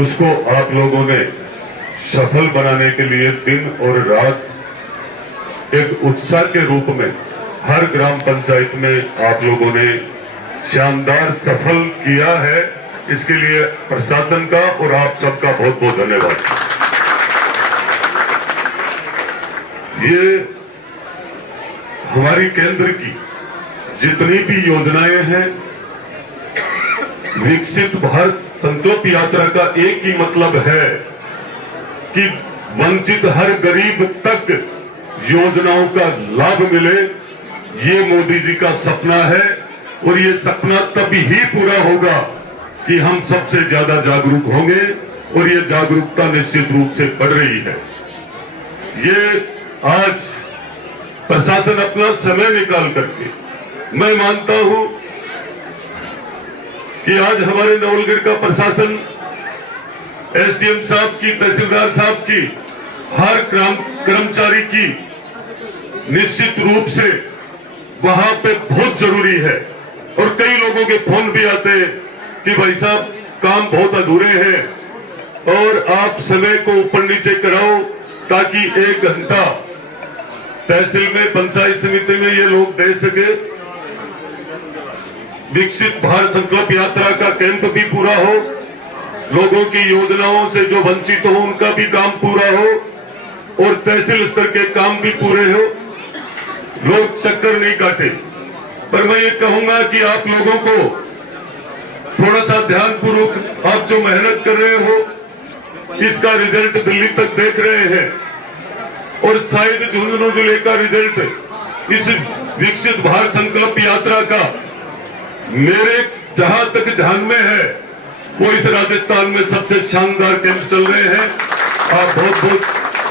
उसको आप लोगों ने सफल बनाने के लिए दिन और रात एक उत्साह के रूप में हर ग्राम पंचायत में आप लोगों ने शानदार सफल किया है। इसके लिए प्रशासन का और आप सबका बहुत बहुत धन्यवाद। ये हमारी केंद्र की जितनी भी योजनाएं हैं, विकसित भारत संकल्प यात्रा का एक ही मतलब है कि वंचित हर गरीब तक योजनाओं का लाभ मिले। ये मोदी जी का सपना है और ये सपना तभी ही पूरा होगा कि हम सबसे ज्यादा जागरूक होंगे और ये जागरूकता निश्चित रूप से बढ़ रही है। ये आज प्रशासन अपना समय निकाल करके, मैं मानता हूं कि आज हमारे नवलगढ़ का प्रशासन एसडीएम साहब की, तहसीलदार साहब की, हर कर्मचारी की निश्चित रूप से वहां पे बहुत जरूरी है। और कई लोगों के फोन भी आते हैं कि भाई साहब काम बहुत अधूरे हैं और आप समय को ऊपर नीचे कराओ ताकि 1 घंटा तहसील में, पंचायत समिति में ये लोग दे सके। विकसित भारत संकल्प यात्रा का कैंप भी पूरा हो, लोगों की योजनाओं से जो वंचित हो उनका भी काम पूरा हो और तहसील स्तर के काम भी पूरे हो, लोग चक्कर नहीं काटे। पर मैं ये कहूंगा कि आप लोगों को थोड़ा सा ध्यानपूर्वक, आप जो मेहनत कर रहे हो इसका रिजल्ट दिल्ली तक देख रहे हैं और शायद झुंझुनू जिले का रिजल्ट इस विकसित भारत संकल्प यात्रा का मेरे जहां तक ध्यान में है वो इस राजस्थान में सबसे शानदार कैंप चल रहे हैं। आप बहुत बहुत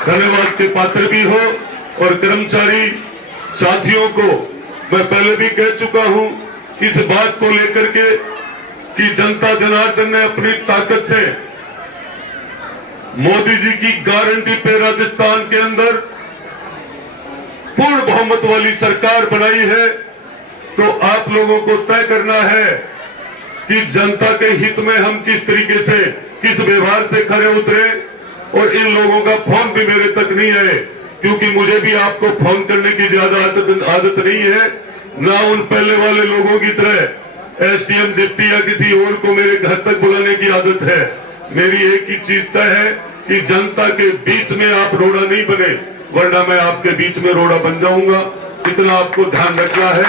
धन्यवाद के पात्र भी हो। और कर्मचारी साथियों को मैं पहले भी कह चुका हूं इस बात को लेकर के कि जनता जनार्दन ने अपनी ताकत से मोदी जी की गारंटी पे राजस्थान के अंदर पूर्ण बहुमत वाली सरकार बनाई है। तो आप लोगों को तय करना है कि जनता के हित में हम किस तरीके से, किस व्यवहार से खरे उतरे। और इन लोगों का फोन भी मेरे तक नहीं है क्योंकि मुझे भी आपको फोन करने की ज्यादा आदत नहीं है, ना उन पहले वाले लोगों की तरह एसडीएम, डिप्टी या किसी और को मेरे घर तक बुलाने की आदत है। मेरी एक ही चीज तय है कि जनता के बीच में आप रोड़ा नहीं बने, वरना मैं आपके बीच में रोड़ा बन जाऊंगा। इतना आपको ध्यान रखना है।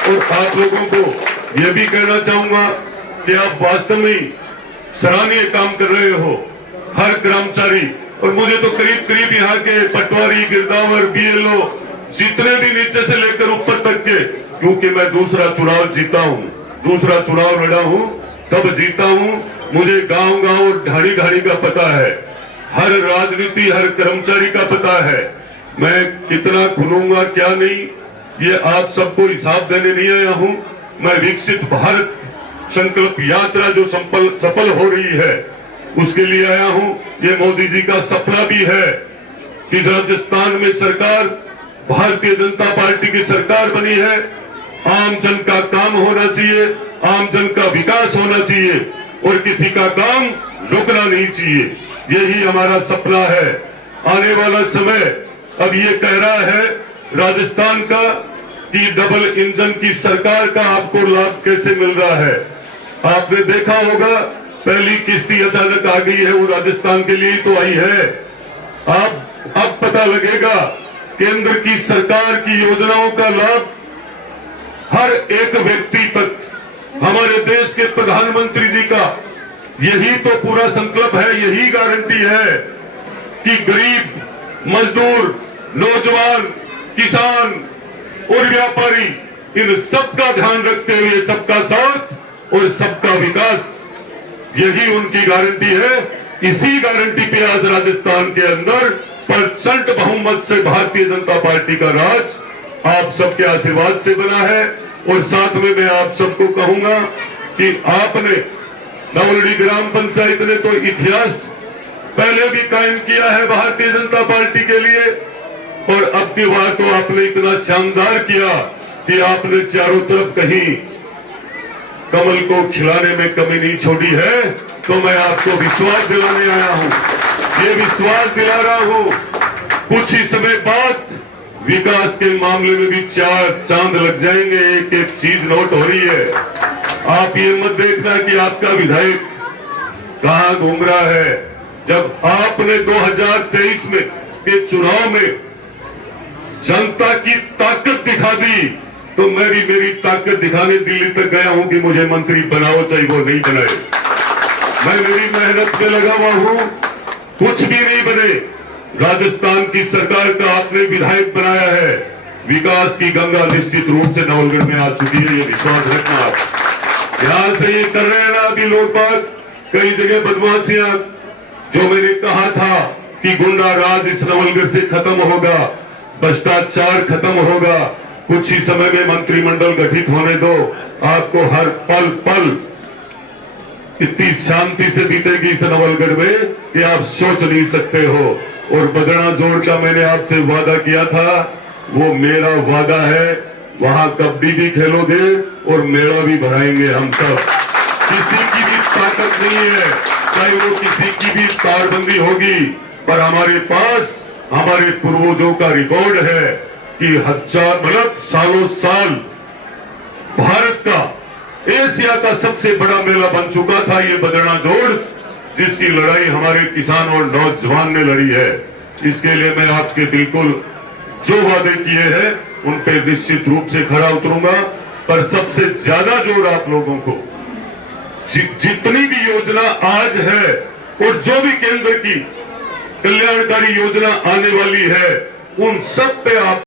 और आप लोगों को यह भी कहना चाहूंगा कि आप वास्तव में सराहनीय काम कर रहे हो, हर कर्मचारी। और मुझे तो करीब करीब यहाँ के पटवारी, गिरदावर, बीएलओ, जितने भी नीचे से लेकर ऊपर तक के, क्योंकि मैं दूसरा चुनाव जीता हूँ, दूसरा चुनाव लड़ा हूँ, तब जीता हूँ, मुझे गांव गांव और ढाड़ी ढाड़ी का पता है, हर राजनीति, हर कर्मचारी का पता है। मैं कितना खुलूंगा क्या नहीं, ये आप सबको हिसाब देने नहीं आया हूं। मैं विकसित भारत संकल्प यात्रा जो सफल हो रही है उसके लिए आया हूं। ये मोदी जी का सपना भी है कि राजस्थान में सरकार भारतीय जनता पार्टी की सरकार बनी है। आम जन का काम होना चाहिए, आम जन का विकास होना चाहिए और किसी का काम रुकना नहीं चाहिए। यही हमारा सपना है। आने वाला समय अब ये कह रहा है राजस्थान का कि डबल इंजन की सरकार का आपको लाभ कैसे मिल रहा है। आपने देखा होगा पहली किस्ती अचानक आ गई है, वो राजस्थान के लिए ही तो आई है। अब पता लगेगा केंद्र की सरकार की योजनाओं का लाभ हर एक व्यक्ति तक। हमारे देश के प्रधानमंत्री जी का यही तो पूरा संकल्प है, यही गारंटी है कि गरीब, मजदूर, नौजवान, किसान और व्यापारी, इन सबका ध्यान रखते हुए सबका साथ और सबका विकास, यही उनकी गारंटी है। इसी गारंटी पे आज राजस्थान के अंदर प्रचंड बहुमत से भारतीय जनता पार्टी का राज आप सबके आशीर्वाद से बना है। और साथ में मैं आप सबको कहूंगा कि आपने, नवलड़ी ग्राम पंचायत ने तो इतिहास पहले भी कायम किया है भारतीय जनता पार्टी के लिए, और अब की बार तो आपने इतना शानदार किया कि आपने चारों तरफ कहीं कमल को खिलाने में कमी नहीं छोड़ी है। तो मैं आपको विश्वास दिलाने आया हूं। ये विश्वास दिला रहा हूं, कुछ ही समय बाद विकास के मामले में भी 4 चांद लग जाएंगे। एक एक चीज नोट हो रही है। आप ये मत देखना कि आपका विधायक कहां घूम रहा है। जब आपने 2023 में के चुनाव में जनता की ताकत दिखा दी, तो मैं भी मेरी ताकत दिखाने दिल्ली तक गया हूं कि मुझे मंत्री बनाओ, चाहे वो नहीं बनाए। मैं मेरी मेहनत में लगा हुआ हूं, कुछ भी नहीं बने। राजस्थान की सरकार का आपने विधायक बनाया है। विकास की गंगा निश्चित रूप से नवलगढ़ में आ चुकी है, ये विश्वास रखना आप। यहां से ये कर रहे हैं ना अभी लोग बात, कई जगह बदमाशियां, जो मैंने कहा था कि गुंडा राज इस नवलगढ़ से खत्म होगा, भ्रष्टाचार खत्म होगा। कुछ ही समय में मंत्रिमंडल गठित होने दो, आपको हर पल पल इतनी शांति से बीतेगी इस नवलगढ़ में कि आप सोच नहीं सकते हो। और बगड़ा जोड़ का मैंने आपसे वादा किया था, वो मेरा वादा है। वहां कबड्डी भी खेलोगे और मेला भी भराएंगे हम सब। किसी की भी ताकत नहीं है, चाहे वो किसी की भी तारबंदी होगी, पर हमारे पास हमारे पूर्वजों का रिकॉर्ड है कि मतलब सालों साल भारत का, एशिया का सबसे बड़ा मेला बन चुका था ये बगड़ा जोड़, जिसकी लड़ाई हमारे किसान और नौजवान ने लड़ी है। इसके लिए मैं आपके बिल्कुल जो वादे किए हैं उन पे निश्चित रूप से खरा उतरूंगा। पर सबसे ज्यादा जोर आप लोगों को जितनी भी योजना आज है और जो भी केंद्र की कल्याणकारी योजना आने वाली है, उन सब पे आप